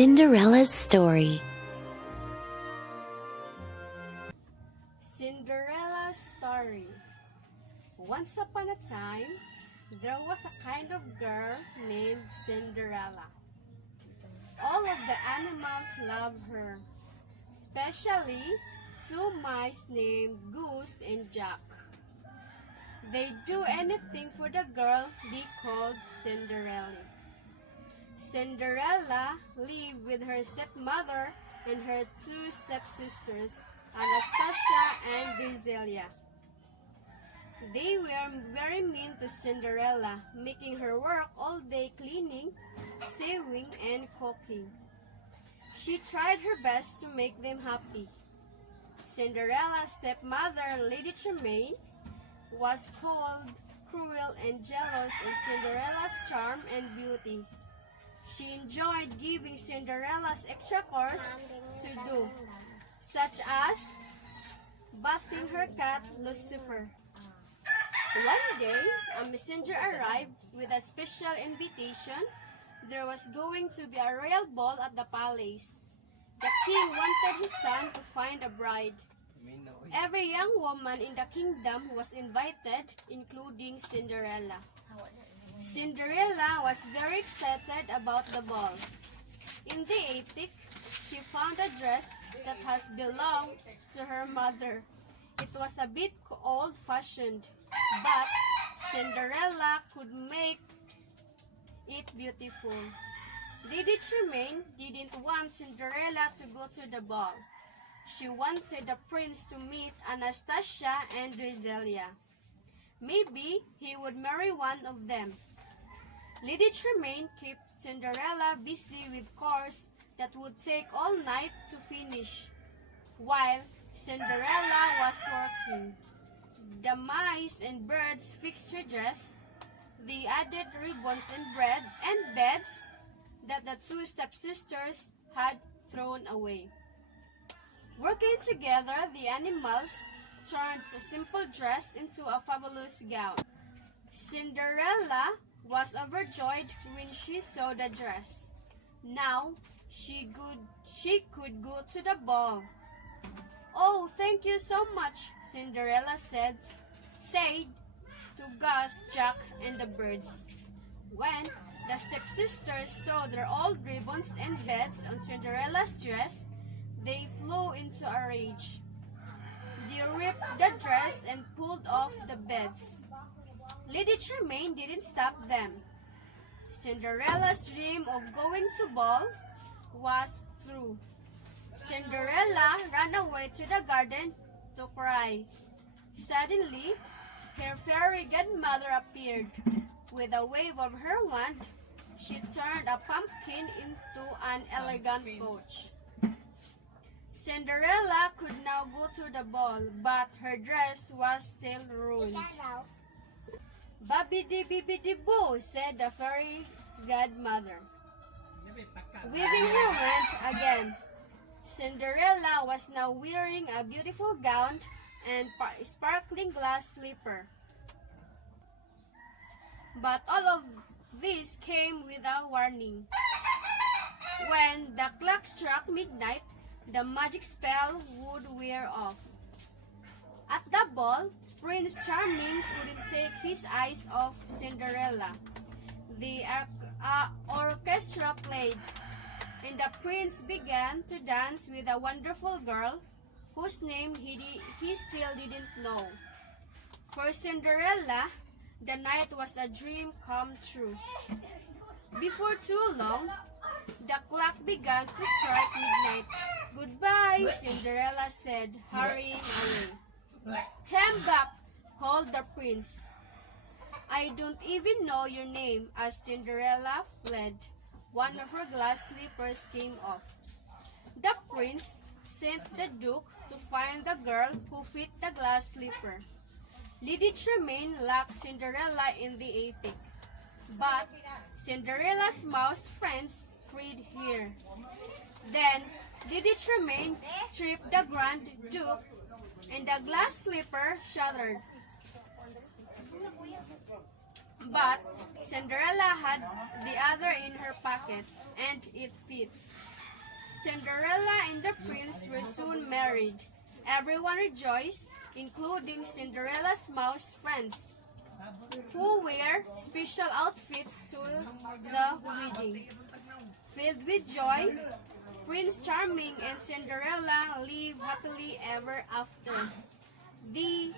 Cinderella's Story. Cinderella's Story. Once upon a time, there was a kind of girl named Cinderella. All of the animals loved her, especially two mice named Goose and Jack. They'd do anything for the girl they called Cinderella. Cinderella lived with her stepmother and her two stepsisters, Anastasia and Griselia. They were very mean to Cinderella, making her work all day cleaning, sewing, and cooking. She tried her best to make them happy. Cinderella's stepmother, Lady Tremaine, was cold, cruel, and jealous of Cinderella's charm and beauty. She enjoyed giving Cinderella's extra chores to do, such as bathing her cat, Lucifer. One day, a messenger arrived with a special invitation. There was going to be a royal ball at the palace. The king wanted his son to find a bride. Every young woman in the kingdom was invited, including Cinderella. Cinderella was very excited about the ball. In the attic, she found a dress that has belonged to her mother. It was a bit old-fashioned, but Cinderella could make it beautiful. Lady Tremaine didn't want Cinderella to go to the ball. She wanted the prince to meet Anastasia and Griselia. Maybe he would marry one of them. Lady Tremaine kept Cinderella busy with chores that would take all night to finish. While Cinderella was working, the mice and birds fixed her dress. They added ribbons and bread and beds that the two stepsisters had thrown away. Working together, the animals turned a simple dress into a fabulous gown. Cinderella was overjoyed when she saw the dress. Now she could go to the ball. "Oh, thank you so much," Cinderella said to Gus, Jack, and the birds. When the stepsisters saw their old ribbons and beds on Cinderella's dress, they flew into a rage. They ripped the dress and pulled off the beds. Lady Tremaine didn't stop them. Cinderella's dream of going to ball was through. Cinderella ran away to the garden to cry. Suddenly, her fairy godmother appeared. With a wave of her wand, she turned a pumpkin into an elegant coach. Cinderella could now go to the ball, but her dress was still ruined. "Babidi-bibidi-boo," said the fairy godmother, waving her wand again. Cinderella was now wearing a beautiful gown and sparkling glass slipper. But all of this came without warning. When the clock struck midnight, the magic spell would wear off. At the ball, Prince Charming couldn't take his eyes off Cinderella. The orchestra played, and the prince began to dance with a wonderful girl whose name he still didn't know. For Cinderella, the night was a dream come true. Before too long, the clock began to strike midnight. "Goodbye," Cinderella said, hurrying away. "Come back," called the prince. "I don't even know your name," as Cinderella fled. One of her glass slippers came off. The prince sent the duke to find the girl who fit the glass slipper. Lady Tremaine locked Cinderella in the attic, but Cinderella's mouse friends freed her. Then Lady Tremaine tripped the Grand Duke, and the glass slipper shattered. But Cinderella had the other in her pocket, and it fit. Cinderella and the prince were soon married. Everyone rejoiced, including Cinderella's mouse friends, who wear special outfits to the wedding. Filled with joy, Prince Charming and Cinderella live happily ever after. The